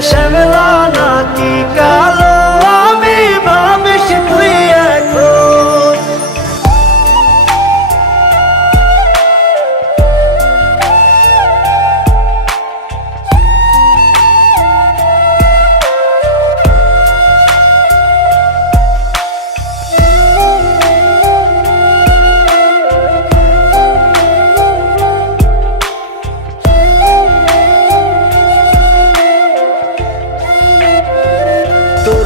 শ্যামলা নাকি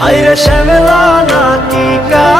হাইরে শ্যামলা নাতিকা।